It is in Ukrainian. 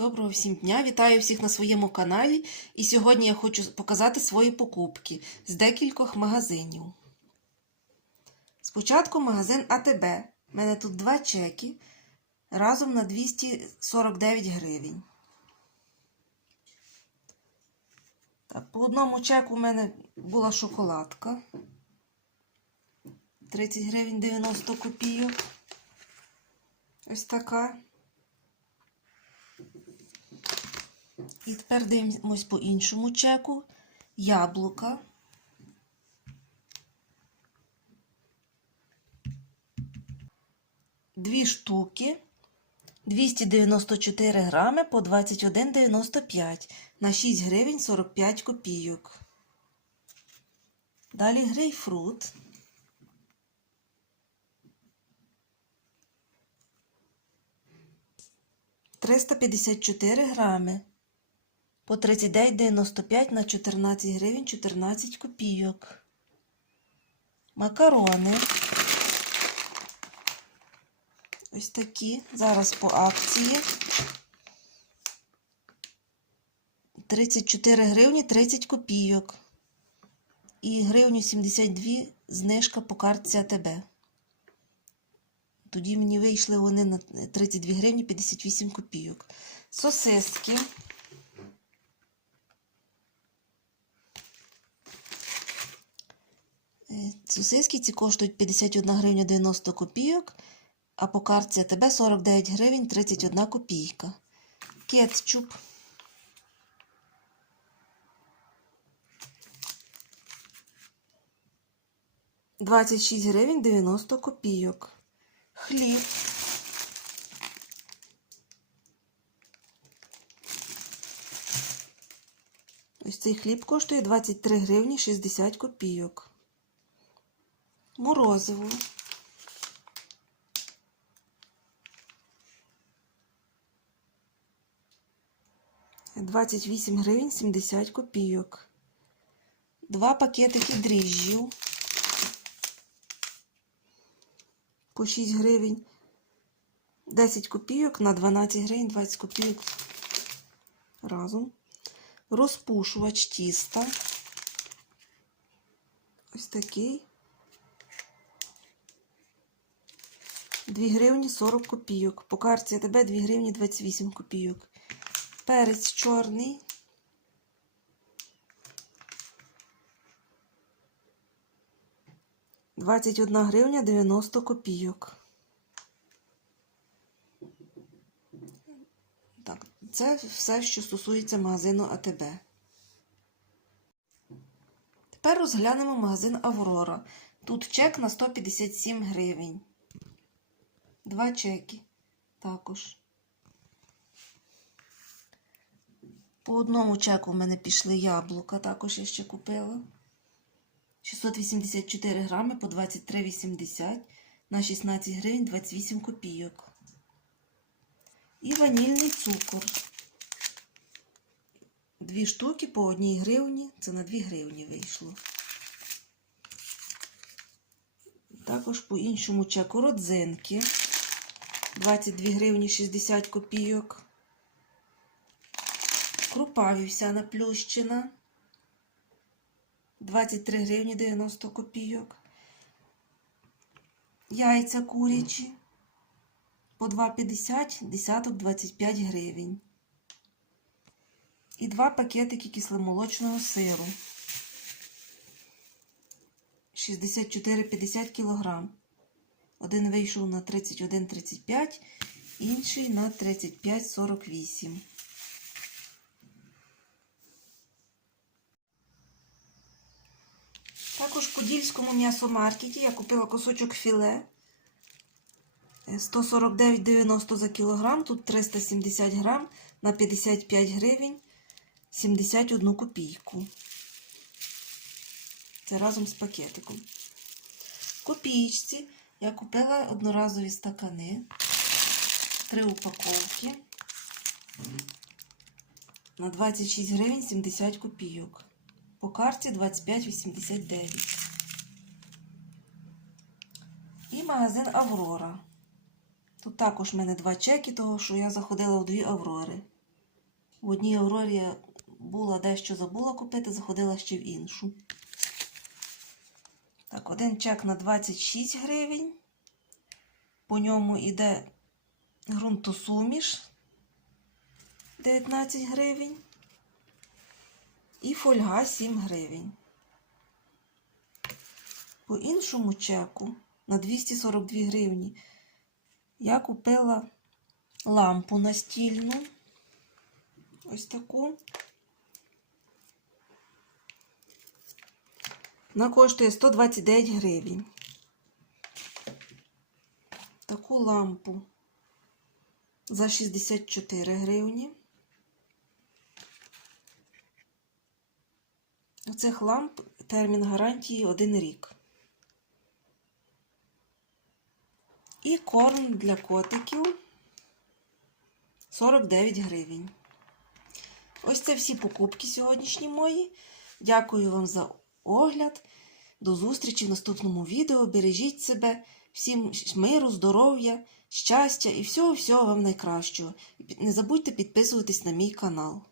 Доброго всім дня! Вітаю всіх на своєму каналі. І сьогодні я хочу показати свої покупки з декількох магазинів. Спочатку магазин АТБ. У мене тут два чеки разом на 249 гривень. Так, по одному чеку у мене була шоколадка. 30 гривень 90 копійок. Ось така. І тепер дивимось по іншому чеку. Яблука. Дві штуки. 294 грами по 21,95 на 6 гривень 45 копійок. Далі грейпфрут. Триста п'ятдесят чотири грами по 39,95 на 14 гривень 14 копійок. Макарони. Ось такі. Зараз по акції. 34 гривні 30 копійок. І гривню 72 знижка по картці АТБ. Тоді мені вийшли вони на 32 гривні 58 копійок. Сосиски. Сосиски ці коштують 51 гривня 90 копійок, а по картці АТБ 49 гривень 31 копійка. Кетчуп. Двадцять шість гривень 90 копійок. Хліб. Ось цей хліб коштує 23 гривні 60 копійок. Морозиво. Двадцять вісім гривень 70 копійок. Два пакетики дріжджів. По 6 гривень. 10 копійок на 12 гривень 20 копійок разом. Розпушувач тіста. Ось такий. 2 гривні 40 копійок. По карті АТБ 2 гривні 28 копійок. Перець чорний. Двадцять одна гривня 90 копійок. Так, це все, що стосується магазину АТБ. Тепер розглянемо магазин Аврора. Тут чек на 157 гривень. Два чеки також. По одному чеку в мене пішли яблука, також я ще купила. 684 грами по 23,80 на 16 гривень 28 копійок. І ванільний цукор. Дві штуки по одній гривні. Це на 2 гривні вийшло. Також по іншому чеку родзинки. 22 гривні 60 копійок. Крупа вівсяна плющина. 23 гривні 90 копійок. Яйця курячі. По 2,50 десяток 25 гривень. І два пакетики кисломолочного сиру. 64,50 кілограм. Один вийшов на 31,35, інший на 35,48. Також в Подільському м'ясомаркеті я купила кусочок філе 149,90 за кілограм, тут 370 грам на 55 гривень 71 копійку. Це разом з пакетиком. В копійці я купила одноразові стакани, три упаковки на 26 гривень 70 копійок. По карті 25,89. І магазин Аврора. Тут також в мене два чеки, того що я заходила в дві Аврори. В одній Аврорі я була дещо забула купити, заходила ще в іншу. Так, один чек на 26 гривень. По ньому йде ґрунтосуміш 19 гривень. І фольга 7 гривень. По іншому чеку на 242 гривні я купила лампу настільну. Ось таку. Вона коштує 129 гривень. Таку лампу за 64 гривні. У цих ламп термін гарантії 1 рік. І корм для котиків 49 гривень. Ось це всі покупки сьогоднішні мої. Дякую вам за огляд. До зустрічі в наступному відео. Бережіть себе, всім миру, здоров'я, щастя і всього-всього вам найкращого. Не забудьте підписуватись на мій канал.